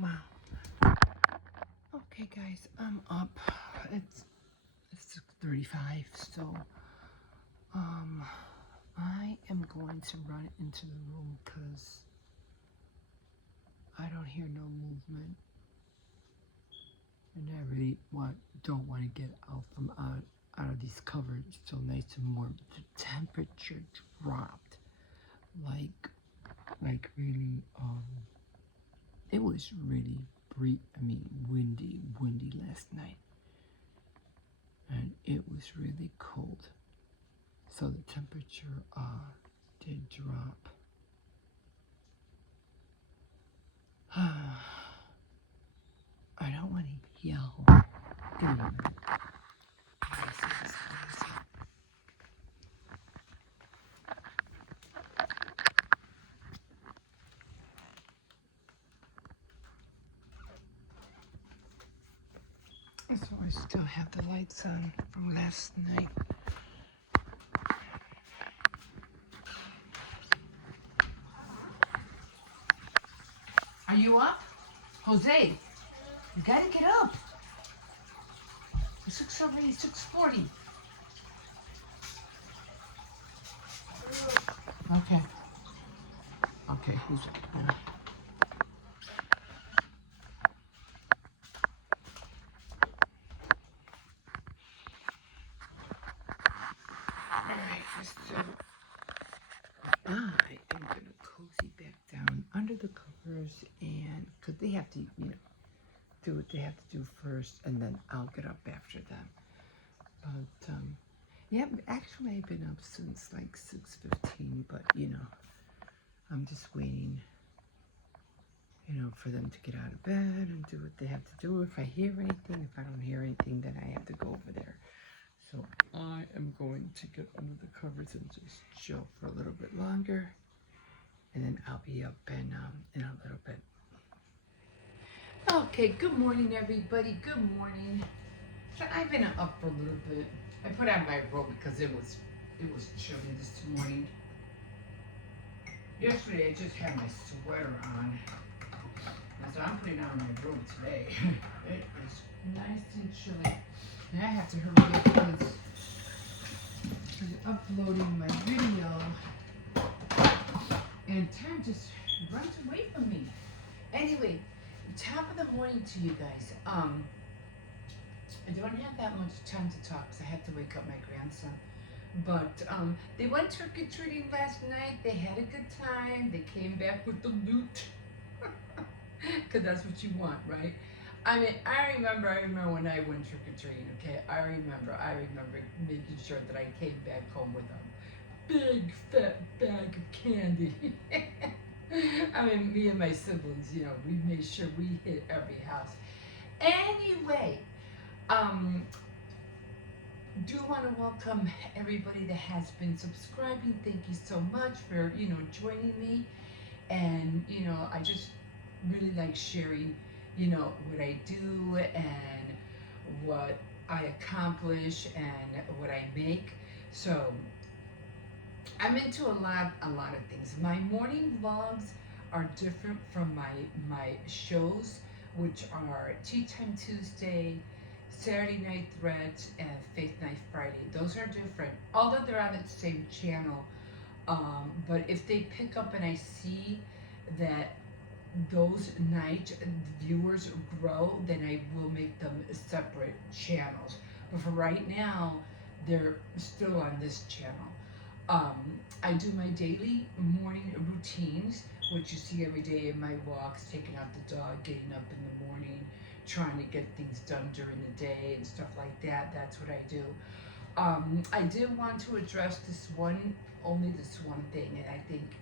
Wow. Okay, guys, I'm up. It's 6:35, so um, I am going to run into the room because I don't hear no movement, and I really don't want to get out of these covers. It's so nice and warm. The temperature dropped like really. It was really windy last night, and it was really cold. So the temperature did drop. I don't want to yell. Give me a minute. So I still have the lights on from last night. Are you up? Jose, you gotta get up. It's 6:40. Okay. Okay, who's up? Alright, so I am gonna cozy back down under the covers, and because they have to, do what they have to do first, and then I'll get up after them. But yeah, actually I've been up since like 6:15, but I'm just waiting, for them to get out of bed and do what they have to do. If I hear anything, if I don't hear anything, then I have to go over there. So I am going to get under the covers and just chill for a little bit longer, and then I'll be up in a little bit. Okay, good morning, everybody. Good morning. So I've been up for a little bit. I put on my robe because it was chilly this morning. Yesterday I just had my sweater on, and so I'm putting on my robe today. It is nice and chilly, and I have to hurry up because I'm uploading my video, and time just runs away from me. Anyway, top of the morning to you guys. I don't have that much time to talk because I have to wake up my grandson. But they went trick-or-treating last night. They had a good time. They came back with the loot. Because that's what you want, right? I mean, I remember when I went trick-or-treating, okay? I remember making sure that I came back home with a big, fat bag of candy. I mean, me and my siblings, we made sure we hit every house. Anyway, um, do want to welcome everybody that has been subscribing. Thank you so much for joining me, and I just really like sharing what I do and what I accomplish and what I make. So I'm into a lot of things. My morning vlogs are different from my shows, which are Tea Time Tuesday, Saturday Night Threads, and Faith Night Friday. Those are different, although they're on the same channel. But if they pick up and I see that those night viewers grow, then I will make them separate channels. But for right now, they're still on this channel. I do my daily morning routines, which you see every day in my walks, taking out the dog, getting up in the morning, trying to get things done during the day and stuff like that. That's what I do. I did want to address only this one thing, and I think,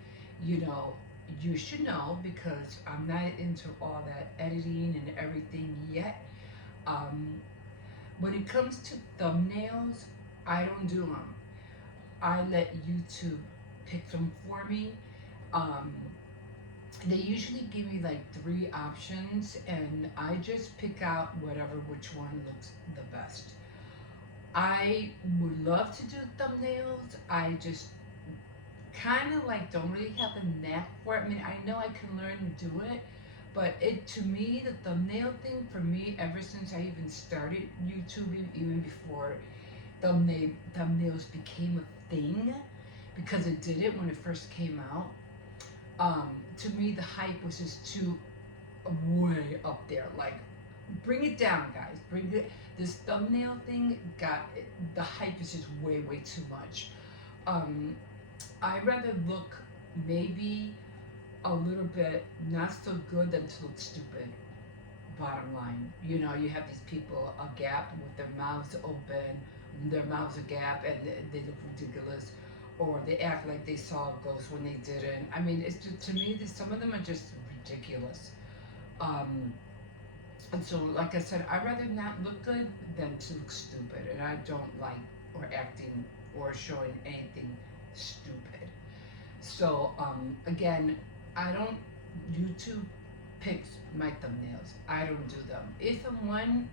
you should know because I'm not into all that editing and everything yet. Um, when it comes to thumbnails, I don't do them. I let YouTube pick them for me. Um, they usually give me like 3 options, and I just pick out which one looks the best. I would love to do thumbnails. I just kind of like don't really have a knack for it. I mean, I know I can learn and do it, But to me, the thumbnail thing for me, ever since I even started YouTube, even before thumbnails became a thing, because it did it when it first came out. To me, the hype was just too way up there. Like, bring it down, guys. Bring it. This thumbnail thing the hype is just way too much. Um, I rather look maybe a little bit not so good than to look stupid. Bottom line, you have these people a gap with their mouths open, their mouths a gap, and they look ridiculous, or they act like they saw a ghost when they didn't. I mean, it's just, to me, some of them are just ridiculous. Um, and so, like I said, I'd rather not look good than to look stupid, and I don't like or acting or showing anything stupid. So, again, I don't. YouTube picks my thumbnails. I don't do them. If and when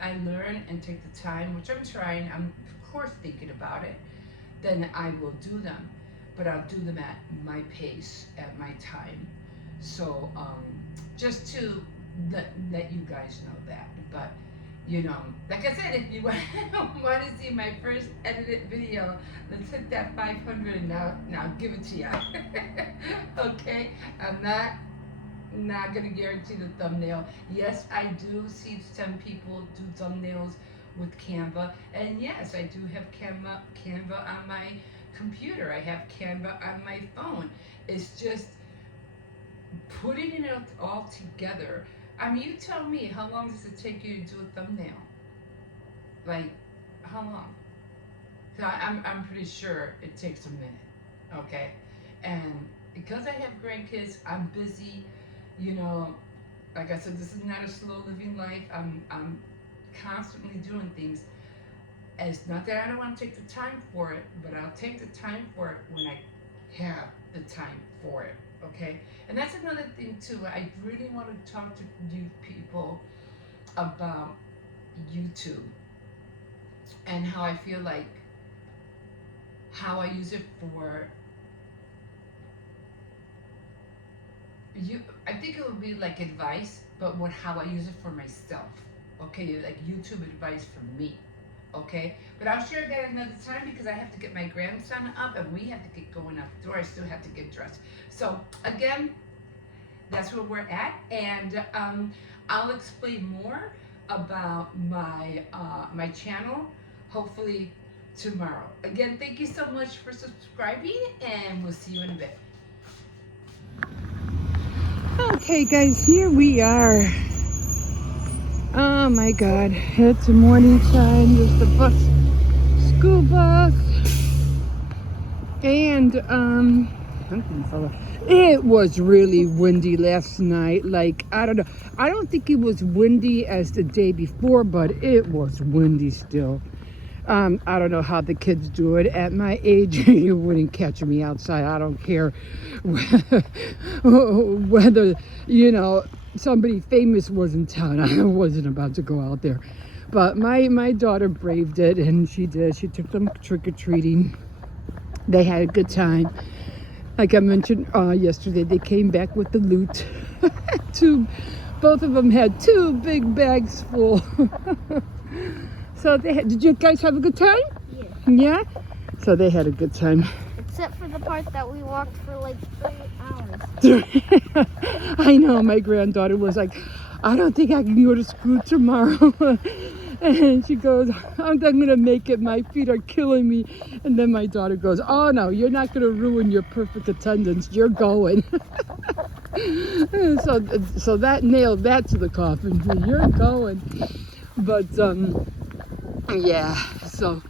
I learn and take the time, which I'm trying, I'm of course thinking about it, then I will do them. But I'll do them at my pace, at my time. So, just to let you guys know that. But, like I said, if you want to see my first edited video, let's hit that 500 and now give it to you. Okay? I'm not gonna guarantee the thumbnail. Yes, I do see some people do thumbnails with Canva, and yes, I do have Canva on my computer. I have Canva on my phone. It's just putting it all together. I mean, you tell me, how long does it take you to do a thumbnail? Like, how long? So I'm pretty sure it takes a minute, okay? And because I have grandkids, I'm busy, like I said, this is not a slow living life. I'm constantly doing things. It's not that I don't want to take the time for it, but I'll take the time for it when I have the time for it, okay? And that's another thing too. I really want to talk to you people about YouTube and how I feel like how I use it for you. I think it would be like advice, but how I use it for myself. Okay, like YouTube advice for me. Okay, but I'll share that another time because I have to get my grandson up and we have to get going out the door. I still have to get dressed. So again, that's where we're at, and I'll explain more about my channel hopefully tomorrow. Again, thank you so much for subscribing, and we'll see you in a bit. Okay guys, here we are. Oh my god, it's morning time. There's the bus, school bus, and it was really windy last night. Like, I don't know, I don't think it was windy as the day before, but it was windy still. I don't know how the kids do it. At my age, you wouldn't catch me outside. I don't care whether, somebody famous was in town. I wasn't about to go out there. But my daughter braved it, and she did. She took them trick-or-treating. They had a good time. Like I mentioned yesterday, they came back with the loot. Both of them had 2 big bags full. So did you guys have a good time? Yeah. Yeah? So they had a good time. Except for the part that we walked for like 3 hours. I know, my granddaughter was like, I don't think I can go to school tomorrow. And she goes, I'm not going to make it. My feet are killing me. And then my daughter goes, oh no, you're not going to ruin your perfect attendance. You're going. So that nailed that to the coffin. You're going. But, yeah, so,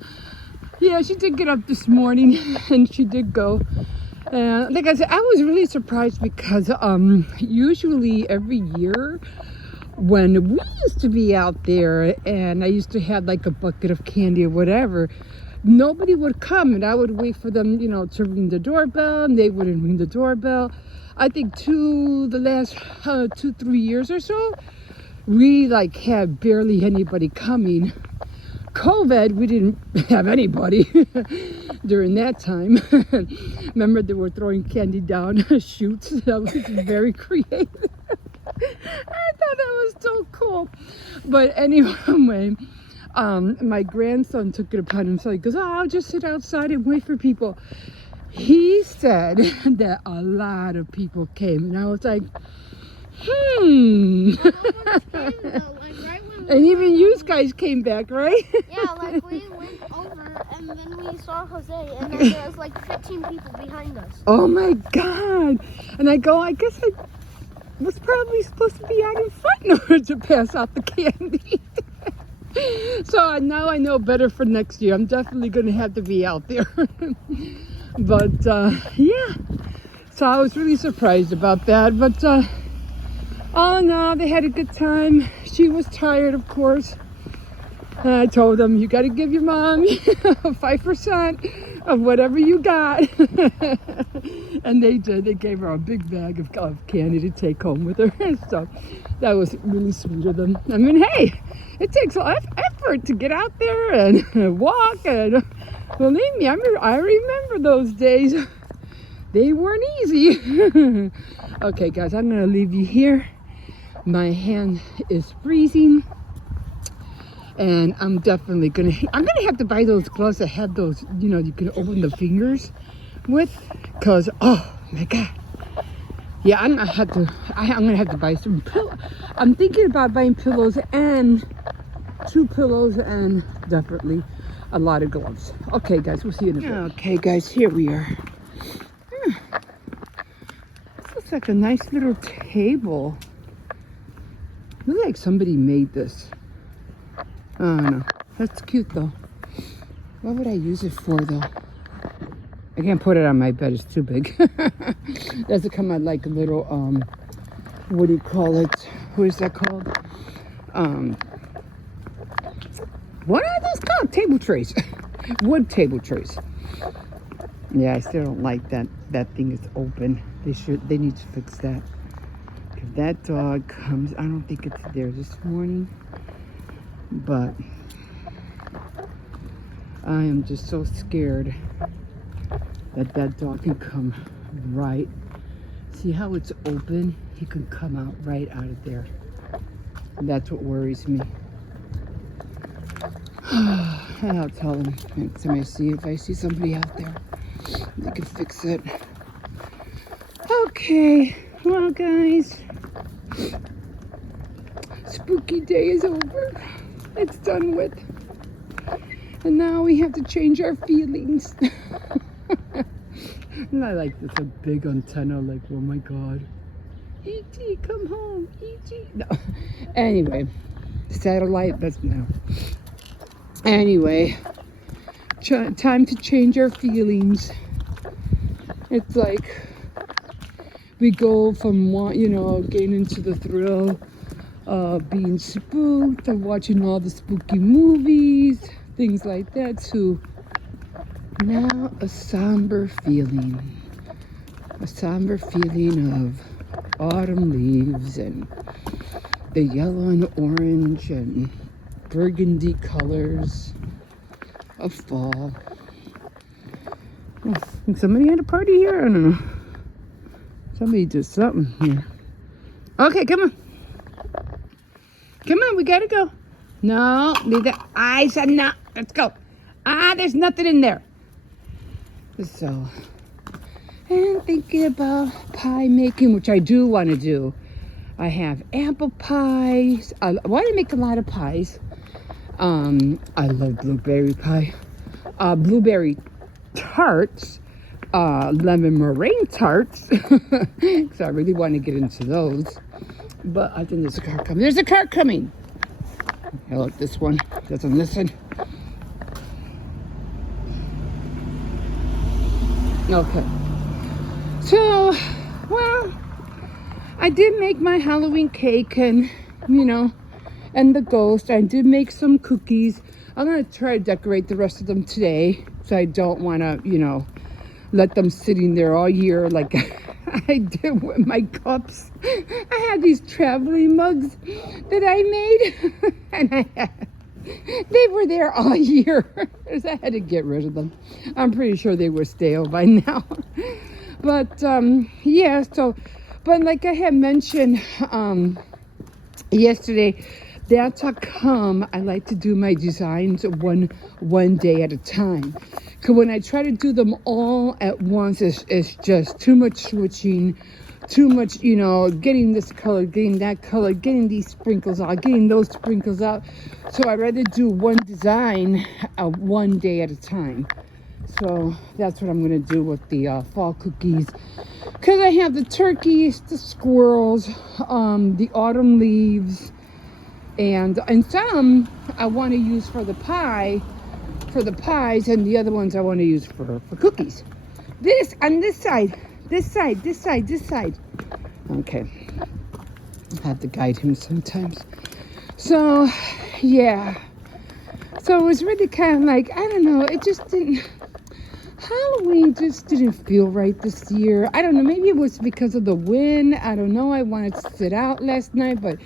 yeah, she did get up this morning and she did go. Like I said, I was really surprised because usually every year when we used to be out there and I used to have like a bucket of candy or whatever, nobody would come and I would wait for them, to ring the doorbell, and they wouldn't ring the doorbell. I think the last 2-3 years or so, we like had barely anybody coming. COVID, we didn't have anybody during that time. Remember, they were throwing candy down chutes. That was very creative. thought that was so cool. But anyway, my grandson took it upon himself. He goes, "Oh, I'll just sit outside and wait for people." He said that a lot of people came, and I was like, Came, though, like, right when And even you guys came back, right? Yeah, like we went over and then we saw Jose and then there was like 15 people behind us. Oh my God. And I go, I guess I was probably supposed to be out in front in order to pass out the candy. So now I know better for next year. I'm definitely going to have to be out there. But yeah, so I was really surprised about that. But oh no, they had a good time. She was tired, of course. And I told them, you got to give your mom 5% of whatever you got. And they did. They gave her a big bag of candy to take home with her. So that was really sweet of them. I mean, hey, it takes a lot of effort to get out there and walk. And believe me, I remember those days. They weren't easy. Okay, guys, I'm going to leave you here. My hand is freezing. And I'm definitely gonna have to buy those gloves that have those, you know, you can open the fingers with, cause oh my God, yeah, I'm gonna have to buy some pillows. I'm thinking about buying pillows and 2 pillows and definitely a lot of gloves. Okay, guys, we'll see you in a bit. Okay, guys, here we are. This looks like a nice little table. Looks like somebody made this. I don't know. That's cute though. What would I use it for though? I can't put it on my bed, it's too big. It doesn't come out like a little, what do you call it? What is that called? What are those called? Table trays. Wood table trays. Yeah, I still don't like that thing is open. They need to fix that. If that dog comes, I don't think it's there this morning. But I am just so scared that dog can come right. See how it's open? He can come out right out of there. And that's what worries me. I'll tell him next time if I see somebody out there, they can fix it. Okay, well guys, spooky day is over. It's done with. And now we have to change our feelings. And I like this a big antenna, like, oh my God. E.T., come home, E.T. No. Anyway, satellite, that's no. Anyway, time to change our feelings. It's like we go from, you know, getting into the thrill being spooked and watching all the spooky movies, things like that, to now a somber feeling of autumn leaves and the yellow and orange and burgundy colors of fall. Oh, somebody had a party here? I don't know. Somebody did something here. Okay, come on. Come on, we gotta go. No, leave that. I said no. Let's go. There's nothing in there. So, and thinking about pie making, which I do want to do. I have apple pies. I want to make a lot of pies. I love blueberry pie. Blueberry tarts. Lemon meringue tarts. So I really want to get into those. But I think there's a car coming. There's a car coming. I like this one. Doesn't listen. Okay. So, well, I did make my Halloween cake and, you know, and the ghost. I did make some cookies. I'm going to try to decorate the rest of them today. So I don't want to, you know, let them sitting there all year like I did with my cups. I had these traveling mugs that I made, and they were there all year. So I had to get rid of them. I'm pretty sure they were stale by now. But yeah, so, But like I had mentioned yesterday, that's how come I like to do my designs one day at a time. Because when I try to do them all at once, it's just too much switching, too much, getting this color, getting that color, getting these sprinkles out, getting those sprinkles out. So I'd rather do one design one day at a time. So that's what I'm going to do with the fall cookies. Because I have the turkeys, the squirrels, the autumn leaves, and some I want to use for the pies, and the other ones I want to use for cookies. This on this side. This side. Okay. I have to guide him sometimes. So, yeah. So it was really kind of like, I don't know, Halloween just didn't feel right this year. I don't know, maybe it was because of the wind. I don't know. I wanted to sit out last night, but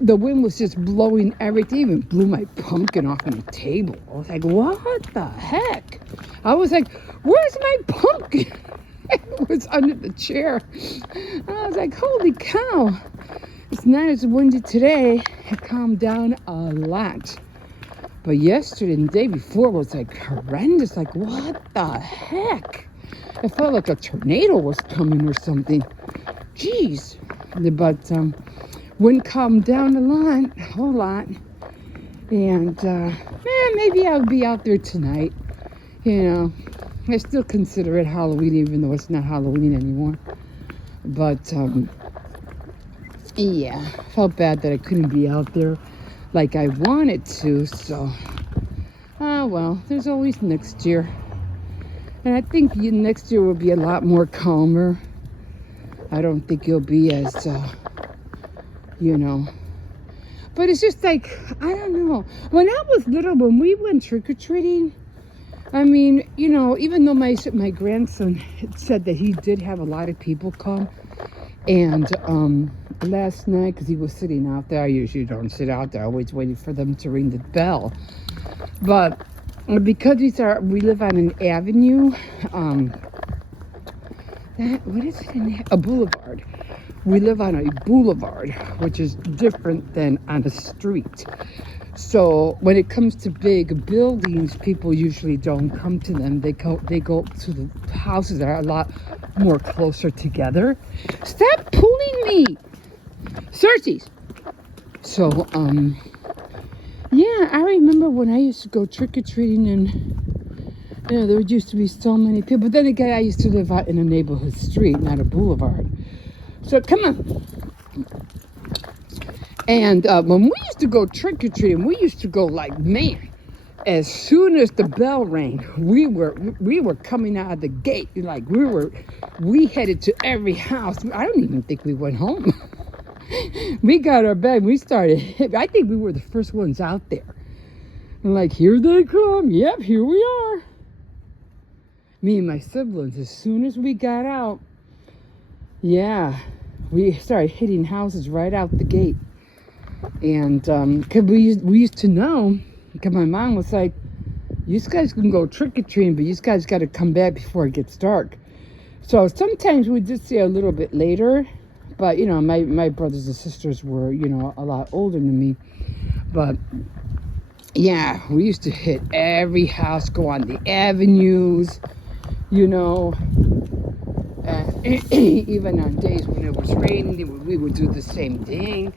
the wind was just blowing everything. Even blew my pumpkin off my table. I was like, what the heck? I was like, where's my pumpkin? It was under the chair. I was like, holy cow. It's not as windy today. It calmed down a lot. But yesterday and the day before was like horrendous. Like, what the heck? It felt like a tornado was coming or something. Jeez. But wind calmed down a whole lot. And maybe I'll be out there tonight. I still consider it Halloween, even though it's not Halloween anymore. But yeah, felt bad that I couldn't be out there like I wanted to. So, well, there's always next year. And I think next year will be a lot more calmer. I don't think you'll be as, But it's just like, I don't know. When I was little, when we went trick-or-treating, I mean, even though my grandson said that he did have a lot of people come, and last night, because he was sitting out there, I usually don't sit out there, I always waiting for them to ring the bell. But because we live on an avenue, what is it? A boulevard. We live on a boulevard, which is different than on a street. So when it comes to big buildings, people usually don't come to them. They go to the houses that are a lot more closer together. Stop pulling me, Cersei. So yeah, I remember when I used to go trick-or-treating, and there used to be so many people. But then again, I used to live out in a neighborhood street, not a boulevard. So come on. And when we used to go trick-or-treating, we used to go like, man, as soon as the bell rang, we were coming out of the gate. Like we headed to every house. I don't even think we went home. We got our bag. We started. I think we were the first ones out there. And like, here they come. Yep, here we are. Me and my siblings, as soon as we got out, yeah, we started hitting houses right out the gate. And cause we used to know, because my mom was like, you guys can go trick-or-treating, but you guys got to come back before it gets dark. So sometimes we did stay a little bit later, but my brothers and sisters were a lot older than me. But yeah, we used to hit every house, go on the avenues, even on days when it was raining, we would do the same thing.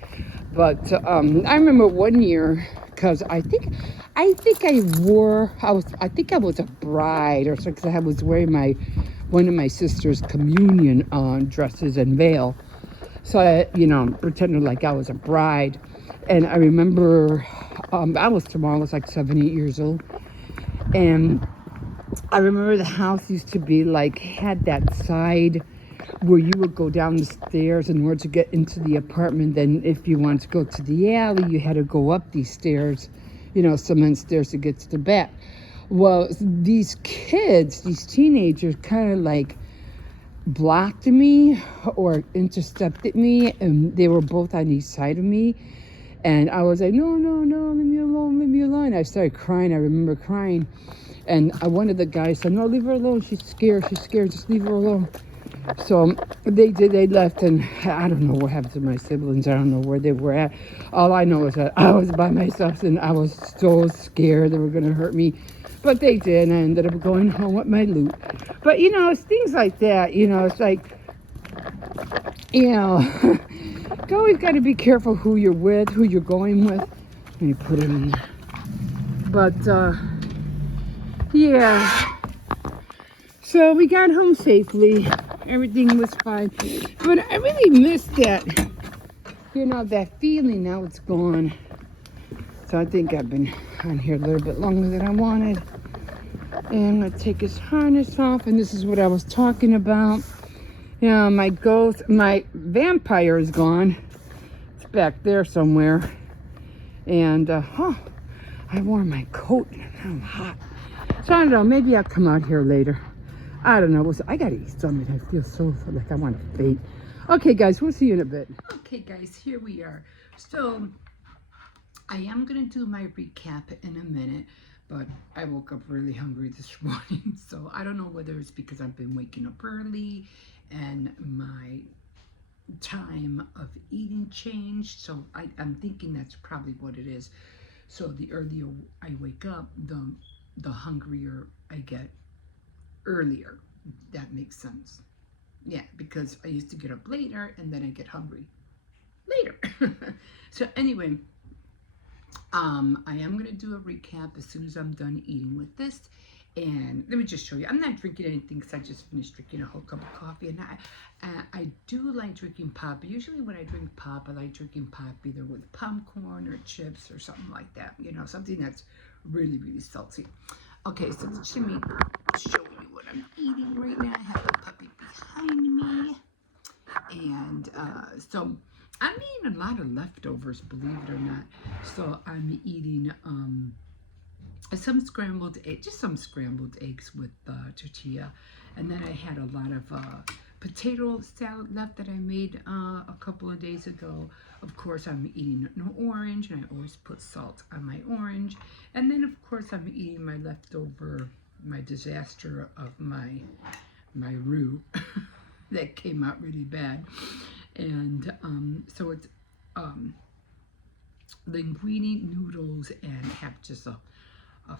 But I remember one year, because I think I was a bride or something, because I was wearing one of my sister's communion dresses and veil. So I, pretended like I was a bride. And I remember I was like 7, 8 years old. And I remember the house used to be like, had that side where you would go down the stairs in order to get into the apartment. Then if you wanted to go to the alley, you had to go up these stairs, cement stairs to get to the back. Well, these kids, these teenagers kind of like blocked me or intercepted me, and they were both on each side of me. And I was like, no, leave me alone. I started crying. I remember crying. And one of the guys said, no, leave her alone. She's scared. Just leave her alone. So they left, and I don't know what happened to my siblings. I don't know where they were at. All I know is that I was by myself, and I was so scared they were going to hurt me. But they did, and I ended up going home with my loot. But, it's things like that. It's like, you always got to be careful who you're with, who you're going with. Let me put it in there. But, yeah. So we got home safely. Everything was fine. But I really missed that, that feeling. Now it's gone. So I think I've been on here a little bit longer than I wanted. And I'm going to take his harness off. And this is what I was talking about. My ghost, my vampire is gone. It's back there somewhere. And, I wore my coat and I'm hot. So I don't know, maybe I'll come out here later. I don't know. I gotta eat something. I feel so like I want to faint. Okay, guys, we'll see you in a bit. Okay, guys, here we are. So I am gonna do my recap in a minute, but I woke up really hungry this morning. So I don't know whether it's because I've been waking up early and my time of eating changed. So I'm thinking that's probably what it is. So the earlier I wake up, the hungrier I get earlier. That makes sense. Yeah, because I used to get up later and then I get hungry later. So anyway, I am going to do a recap as soon as I'm done eating with this. And let me just show you. I'm not drinking anything because I just finished drinking a whole cup of coffee. And I do like drinking pop. Usually when I drink pop, I like drinking pop either with popcorn or chips or something like that. Something that's really, really salty. Okay, so let me show you what I'm eating right now. I have the puppy behind me. And so I'm eating a lot of leftovers, believe it or not. So I'm eating some scrambled eggs, just some scrambled eggs with tortilla. And then I had a lot of potato salad left that I made a couple of days ago. Of course, I'm eating an orange, and I always put salt on my orange. And then, of course, I'm eating my leftover, my disaster of my roux that came out really bad. And so it's linguine noodles, and have just a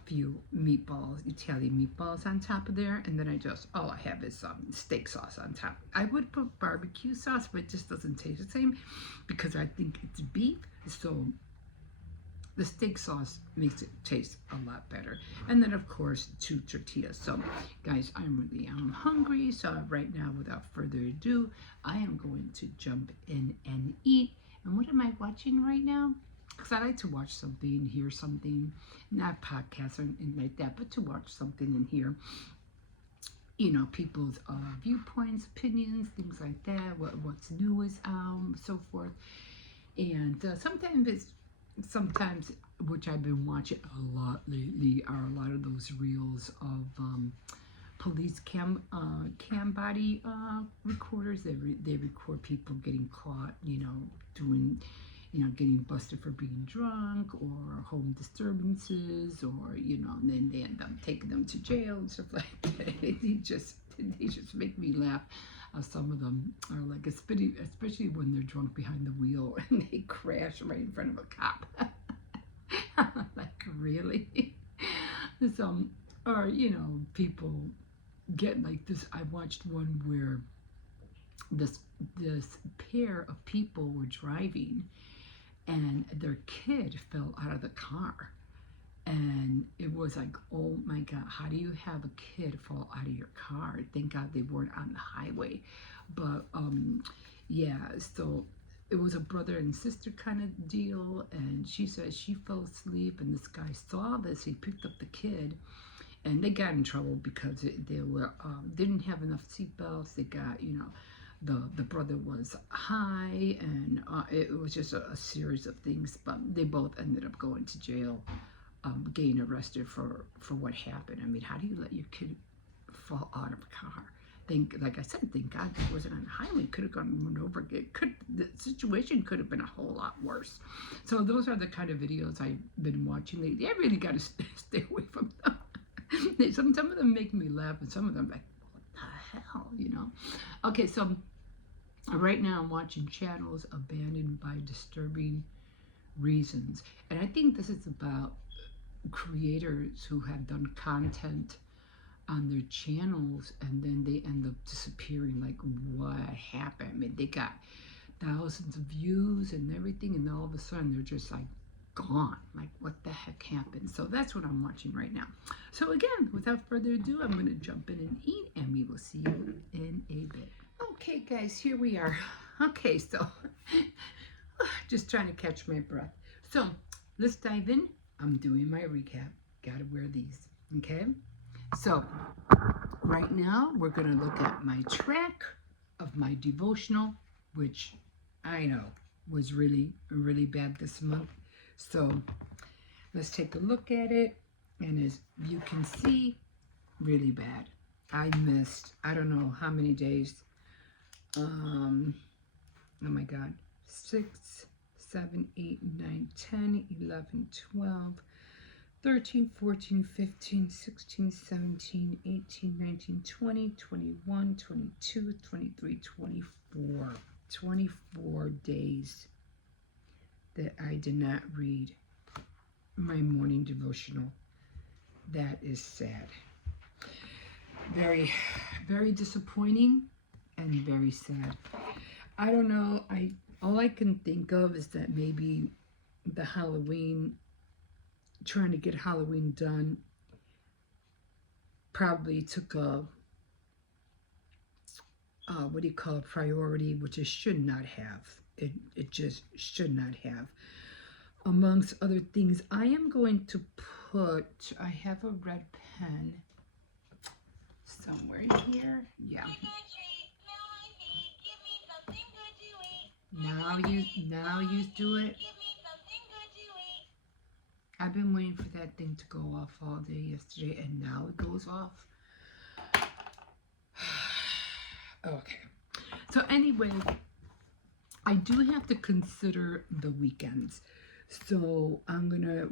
few meatballs, Italian meatballs on top of there, and then all I have is steak sauce on top. I would put barbecue sauce, but it just doesn't taste the same because I think it's beef, so the steak sauce makes it taste a lot better. And then, of course, 2 tortillas. So, guys, I'm hungry, so right now, without further ado, I am going to jump in and eat. And what am I watching right now? Because I like to watch something, hear something, not podcasts or anything like that, but to watch something and hear, people's viewpoints, opinions, things like that, what's new is so forth. And sometimes, which I've been watching a lot lately, are a lot of those reels of police cam body recorders. They record people getting caught, doing, getting busted for being drunk or home disturbances, or, and then they end up taking them to jail and stuff like that. They just make me laugh. Some of them are like, especially when they're drunk behind the wheel and they crash right in front of a cop. Like, really? Or, people get like this. I watched one where this pair of people were driving, and their kid fell out of the car. And it was like, oh my God, how do you have a kid fall out of your car? Thank God they weren't on the highway. But yeah, so it was a brother and sister kind of deal. And she said she fell asleep, and this guy saw this. He picked up the kid, and they got in trouble because they were didn't have enough seatbelts. They got, the brother was high, and it was just a series of things. But they both ended up going to jail, getting arrested for what happened. I mean, how do you let your kid fall out of a car? Like I said, thank God it wasn't on the highway. Could have gone run over. The situation could have been a whole lot worse. So those are the kind of videos I've been watching lately. I really got to stay away from them. Some of them make me laugh, and some of them like, what the hell, you know? Okay, so right now I'm watching Channels Abandoned by Disturbing Reasons. And I think this is about creators who have done content on their channels and then they end up disappearing. Like, what happened? I mean, they got thousands of views and everything, and all of a sudden they're just like gone. Like, what the heck happened? So that's what I'm watching right now. So again, without further ado, I'm going to jump in and eat, and we will see you in a bit. Okay, guys, here we are. Okay, so just trying to catch my breath. So let's dive in. I'm doing my recap. Gotta wear these, okay? So right now we're gonna look at my track of my devotional, which I know was really, really bad this month. So let's take a look at it. And as you can see, really bad. I missed, I don't know how many days. Oh my God, 6, 7, 8, 9, 10, 11, 12, 13, 14, 15, 16, 17, 18, 19, 20, 21, 22, 23, 24. 24 days that I did not read my morning devotional. That is sad. Very, very disappointing and very sad. I don't know. All I can think of is that maybe the Halloween, trying to get Halloween done, probably took a what do you call it, priority, which it should not have. It just should not have. Amongst other things, I am going to put, I have a red pen somewhere here. Yeah. Now you do it. I've been waiting for that thing to go off all day yesterday, and now it goes off. Okay. So anyway, I do have to consider the weekends. So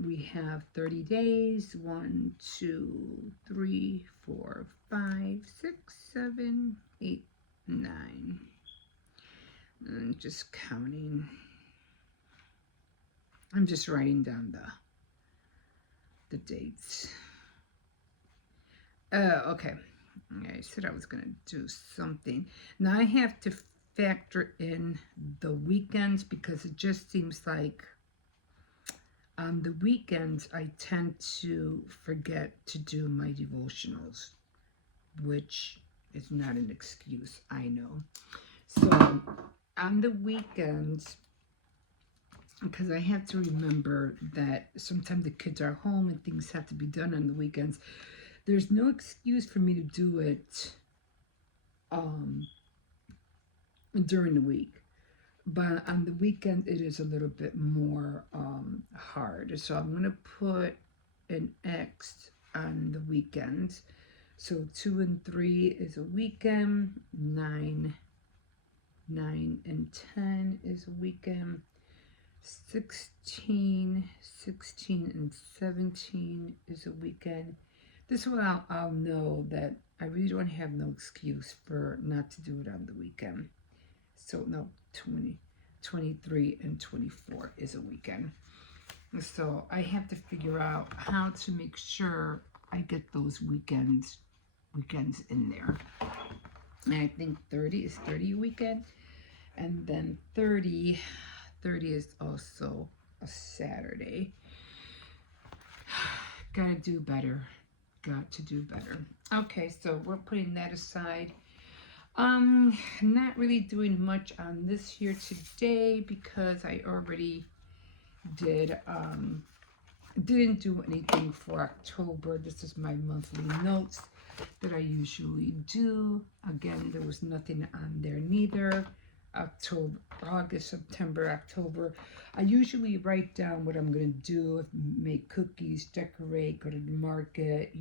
we have 30 days, 1, 2, 3, 4, 5, 6, 7, 8, 9. And just counting. I'm just writing down the dates. Okay. I said I was going to do something. Now I have to factor in the weekends because it just seems like on the weekends I tend to forget to do my devotionals, which is not an excuse, I know. So on the weekends, because I have to remember that sometimes the kids are home and things have to be done on the weekends, there's no excuse for me to do it during the week. But on the weekend, it is a little bit more hard. So I'm going to put an X on the weekends. So 2 and 3 is a weekend. 9 and 10 is a weekend. 16 and 17 is a weekend. This way I'll know that I really don't have no excuse for not to do it on the weekend. So no, 20, 23 and 24 is a weekend. So I have to figure out how to make sure I get those weekends in there. And I think 30 is 30 a weekend. And then 30 is also a Saturday. Gotta do better. Got to do better. Okay, so we're putting that aside. Not really doing much on this here today because I already didn't do anything for October. This is my monthly notes that I usually do. Again, there was nothing on there neither. October, August, September, October. I usually write down what I'm going to do, make cookies, decorate, go to the market,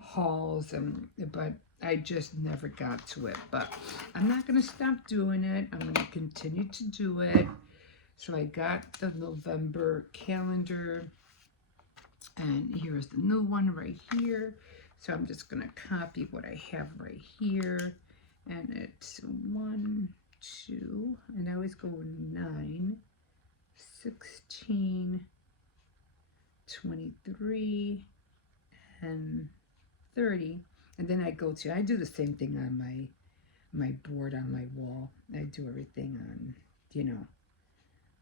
hauls, but I just never got to it. But I'm not going to stop doing it. I'm going to continue to do it. So I got the November calendar, and here's the new one right here. So I'm just going to copy what I have right here. And it's 1, 2, and I always go 9, 16, 23, and 30. And then I do the same thing on my board on my wall. I do everything on,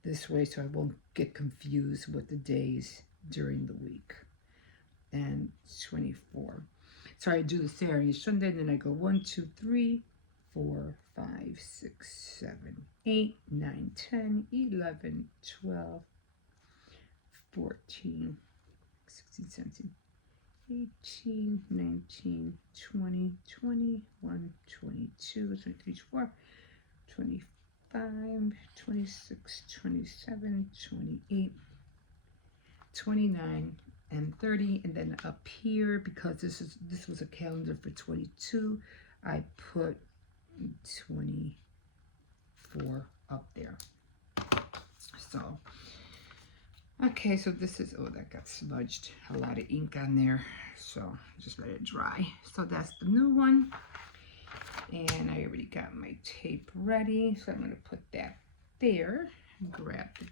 this way so I won't get confused with the days during the week. And 24. So I do the Saturday, Sunday, and then I go 1, 2, 3, 4, 5, 6, 7, 8, 9, 10, 11, 12, 14, 16, 17, 18, 19, 20, 21, 22, 23, 24, 25, 26, 27, 28, 29, and 30. And then up here, because this was a calendar for 22, I put 24 up there. So okay, so this is, oh, that got smudged, a lot of ink on there, so just let it dry. So that's the new one, and I already got my tape ready, so I'm going to put that there, grab the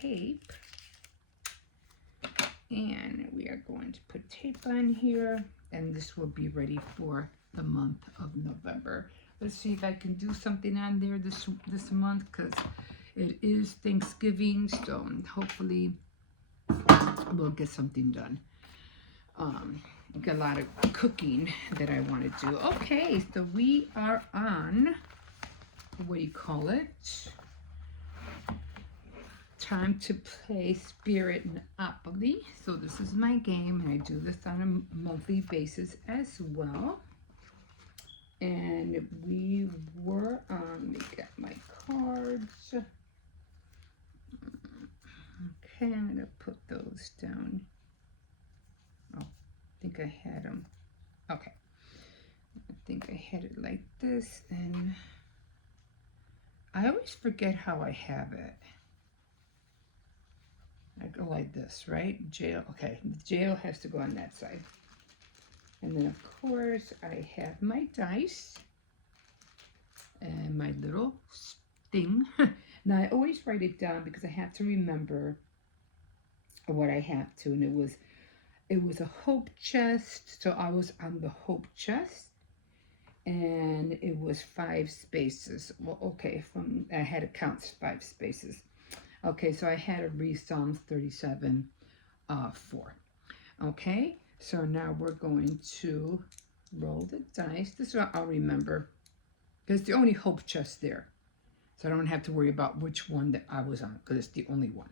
tape, and we are going to put tape on here, and this will be ready for the month of November. Let's see if I can do something on there this month, because it is Thanksgiving, so hopefully we'll get something done. Got a lot of cooking that I want to do. Okay, so we are on, what do you call it? Time to play Spirit Monopoly. So this is my game, and I do this on a monthly basis as well. And we were on, let me get my cards. Okay, I'm going to put those down. Oh, I think I had them. Okay. I think I had it like this, and I always forget how I have it. I go like this, right? Jail, okay. The jail has to go on that side. And then, of course, I have my dice and my little thing. Now, I always write it down because I have to remember what I have to. And it was a hope chest. So I was on the hope chest. And it was 5 spaces. Well, okay, I had to count 5 spaces. Okay, so I had to read Psalms 37, 4. Okay, so now we're going to roll the dice. This is what I'll remember. Because it's the only hope chest there. So I don't have to worry about which one that I was on, because it's the only one.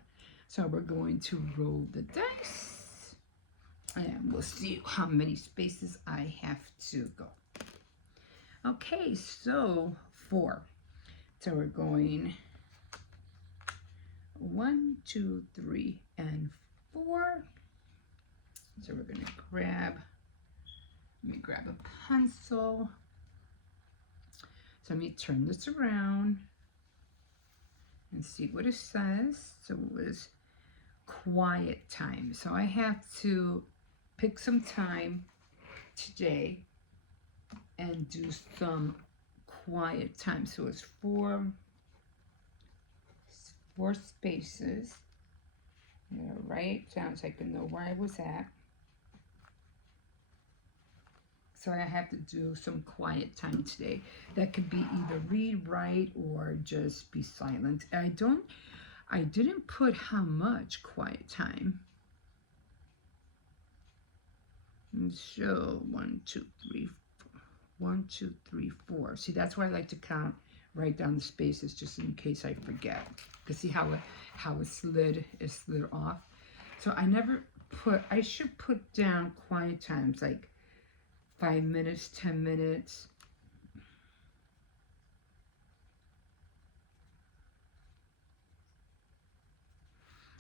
So we're going to roll the dice. And we'll see how many spaces I have to go. Okay, so 4. So we're going 1, 2, 3, and 4. So we're going to let me grab a pencil. So let me turn this around and see what it says. So it was quiet time. So I have to pick some time today and do some quiet time. So it's 4 spaces. Write down so I can know where I was at. So I have to do some quiet time today. That could be either read, write, or just be silent. I didn't put how much quiet time. And so 1, 2, 3, 4. 1, 2, 3, 4. See, that's why I like to write down the spaces just in case I forget. Because see how it slid off. So I should put down quiet times like 5 minutes, 10 minutes.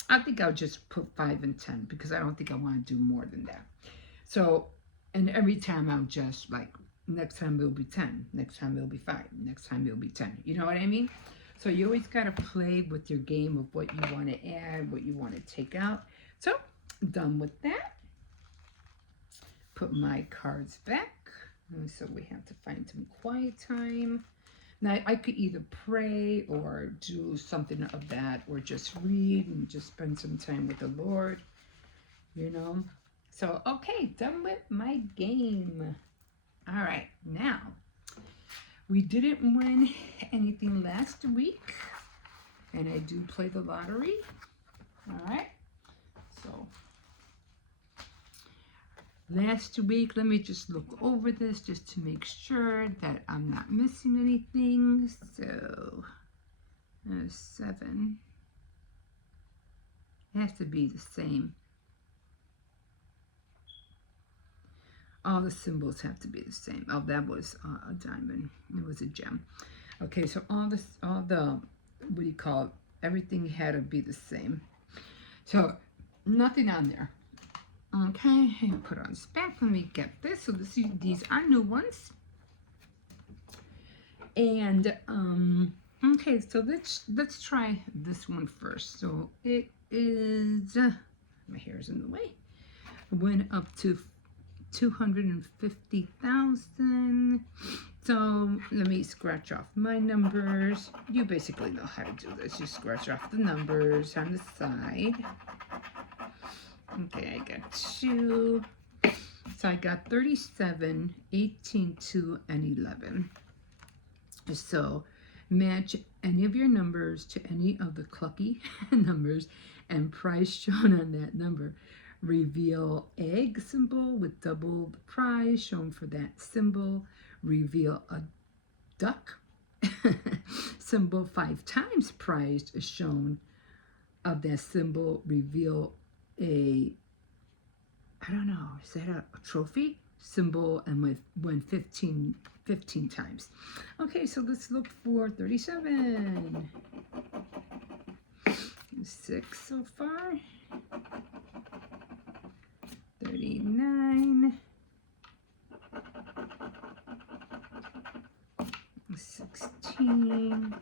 I think I'll just put 5 and 10 because I don't think I want to do more than that. So, and every time I'll just like, next time it'll be 10, next time it'll be 5, next time it'll be 10. You know what I mean? So you always got to play with your game of what you want to add, what you want to take out. So, done with that. put my cards back. And so we have to find some quiet time. Now, I could either pray or do something of that, or just read and just spend some time with the Lord, you know. So, okay, done with my game. All right, now, we didn't win anything last week, and I do play the lottery. All right, so last week, let me just look over this just to make sure that I'm not missing anything. So, 7. It has to be the same. All the symbols have to be the same. Oh, that was a diamond. It was a gem. Okay, so all the, what do you call it? Everything had to be the same. So, nothing on there. Okay, and put on this back. Let me get this. So these are new ones. And okay, so let's try this one first. So it is my hair's in the way. It went up to 250,000. So let me scratch off my numbers. You basically know how to do this. You scratch off the numbers on the side. Okay, I got 2. So I got 37, 18, 2, and 11. So match any of your numbers to any of the clucky numbers and price shown on that number. Reveal egg symbol with double the prize shown for that symbol. Reveal a duck symbol 5 times prize is shown of that symbol. Reveal a, I don't know, is that a trophy symbol and win 15 times. Okay, so let's look for 37. 6 so far. 39. 16.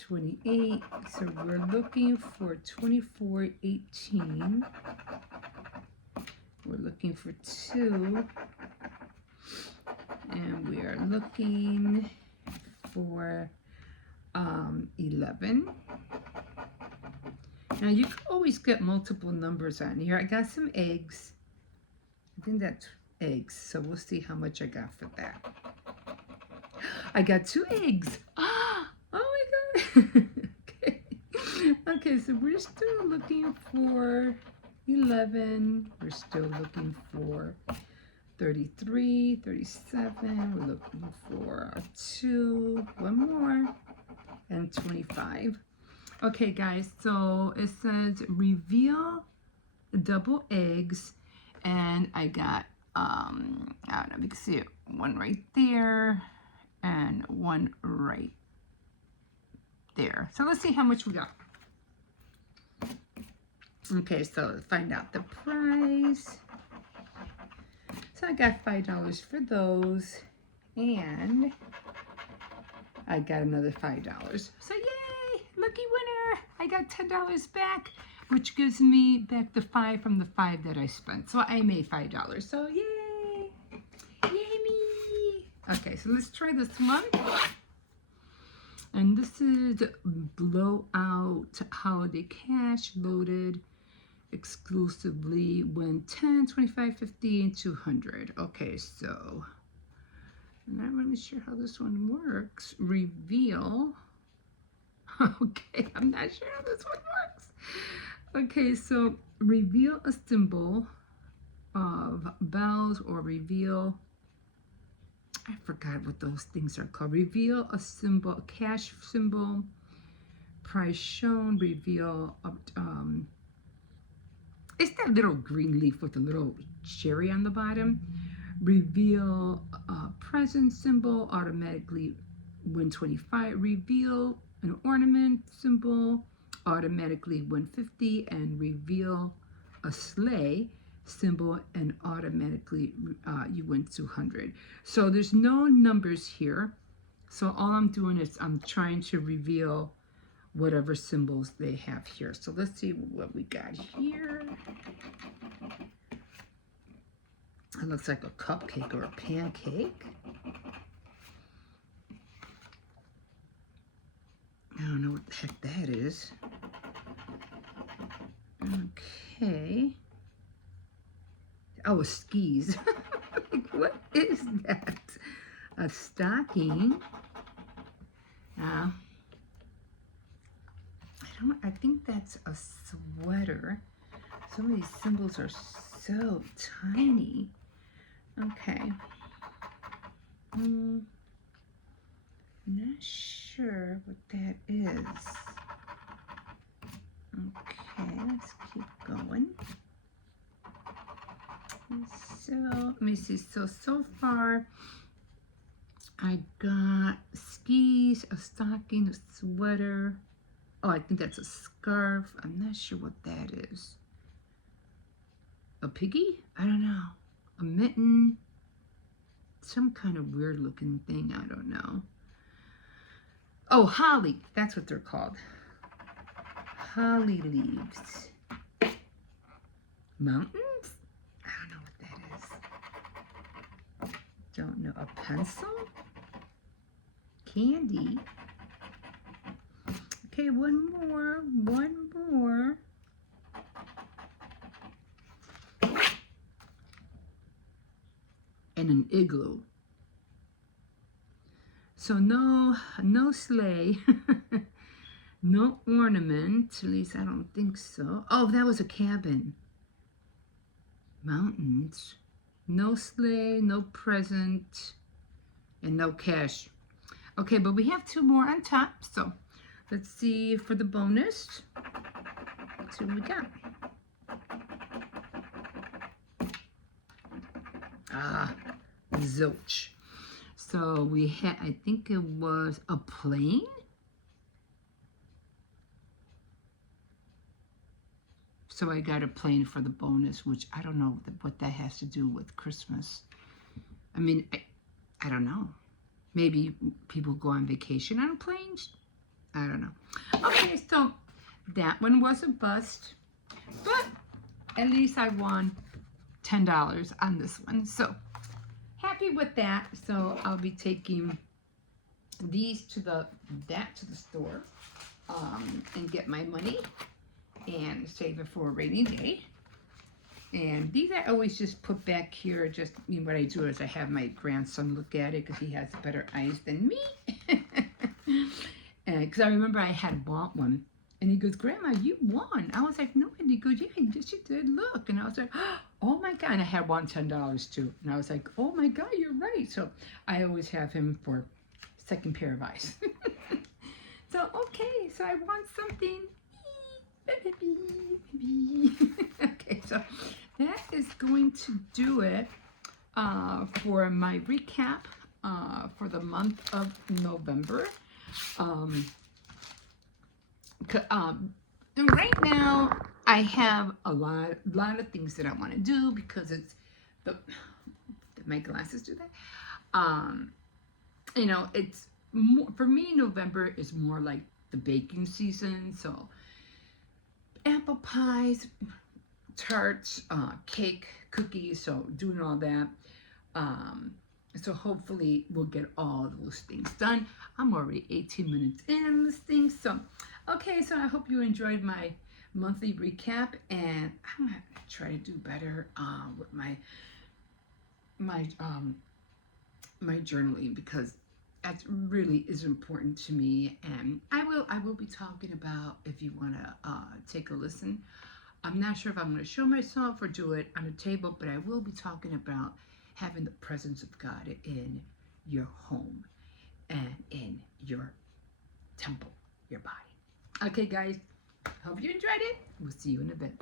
28. So we're looking for 24, 18. We're looking for 2. And we are looking for 11. Now you can always get multiple numbers on here. I got some eggs. I think that's eggs. So we'll see how much I got for that. I got 2 eggs. Oh my God. Okay. Okay, so we're still looking for 11. We're still looking for 33, 37. We're looking for a 2, 1 more, and 25. Okay, guys, so it says reveal double eggs, and I got, I don't know if you can see it, 1 right there, and 1 right there. So let's see how much we got. Okay, so let's find out the price. So I got $5 for those, and I got another $5. So yay, lucky winner! I got $10 back, which gives me back the 5 from the 5 that I spent. So I made $5. So yay! Yay me! Okay, so let's try this one. And this is blowout holiday cash loaded exclusively when 10, 25, 50, and 200. Okay, so I'm not really sure how this one works. Reveal. Okay, I'm not sure how this one works. Okay, so reveal a symbol of bells, or reveal, I forgot what those things are called. Reveal a symbol, a cash symbol, price shown, reveal, it's that little green leaf with a little cherry on the bottom. Reveal a present symbol, automatically win 25. Reveal an ornament symbol, automatically win 50. And reveal a sleigh symbol, and automatically you win 200. So there's no numbers here. So all I'm doing is I'm trying to reveal whatever symbols they have here. So let's see what we got here. It looks like a cupcake or a pancake. I don't know what the heck that is. Okay. Oh, skis. Like, what is that? A stocking. I think that's a sweater. Some of these symbols are so tiny. Okay. Not sure what that is. Okay, let's keep going. So, let me see. So far, I got skis, a stocking, a sweater. Oh, I think that's a scarf. I'm not sure what that is. A piggy? I don't know. A mitten. Some kind of weird looking thing. I don't know. Oh, holly. That's what they're called. Holly leaves. Mountains? I don't know what that is. Don't know. A pencil? Candy? Okay, one more. And an igloo. So no sleigh. No ornament, at least I don't think so. Oh, that was a cabin. Mountains. No sleigh, no present, and no cash. Okay, but we have two more on top, so let's see for the bonus. Let's see what we got. Zilch. So we had, I think it was a plane. So I got a plane for the bonus, which I don't know what that has to do with Christmas. I mean, I don't know. Maybe people go on vacation on planes? I don't know. Okay, so that one was a bust. But at least I won $10 on this one. So happy with that. So I'll be taking these to the store and get my money and save it for a rainy day. And these I always just put back here. Just what I do is I have my grandson look at it because he has better eyes than me. Because I remember I had bought one, and he goes, "Grandma, you won." I was like, "No," and he goes, "Yeah, yes, you did. Look." And I was like, "Oh my God!" And I had won $10 too, and I was like, "Oh my God, you're right." So I always have him for second pair of eyes. So okay, so I won something. Okay, so that is going to do it for my recap for the month of November. Right now I have a lot of things that I want to do because it's did my glasses do that? You know, it's more, for me, November is more like the baking season. So apple pies, tarts, cake, cookies, so doing all that. So hopefully we'll get all those things done. I'm already 18 minutes in on this thing. So, okay, so I hope you enjoyed my monthly recap, and I'm gonna try to do better with my journaling, because that really is important to me. And I will be talking about, if you want to take a listen. I'm not sure if I'm going to show myself or do it on a table, but I will be talking about having the presence of God in your home and in your temple, your body. Okay, guys, hope you enjoyed it. We'll see you in a bit.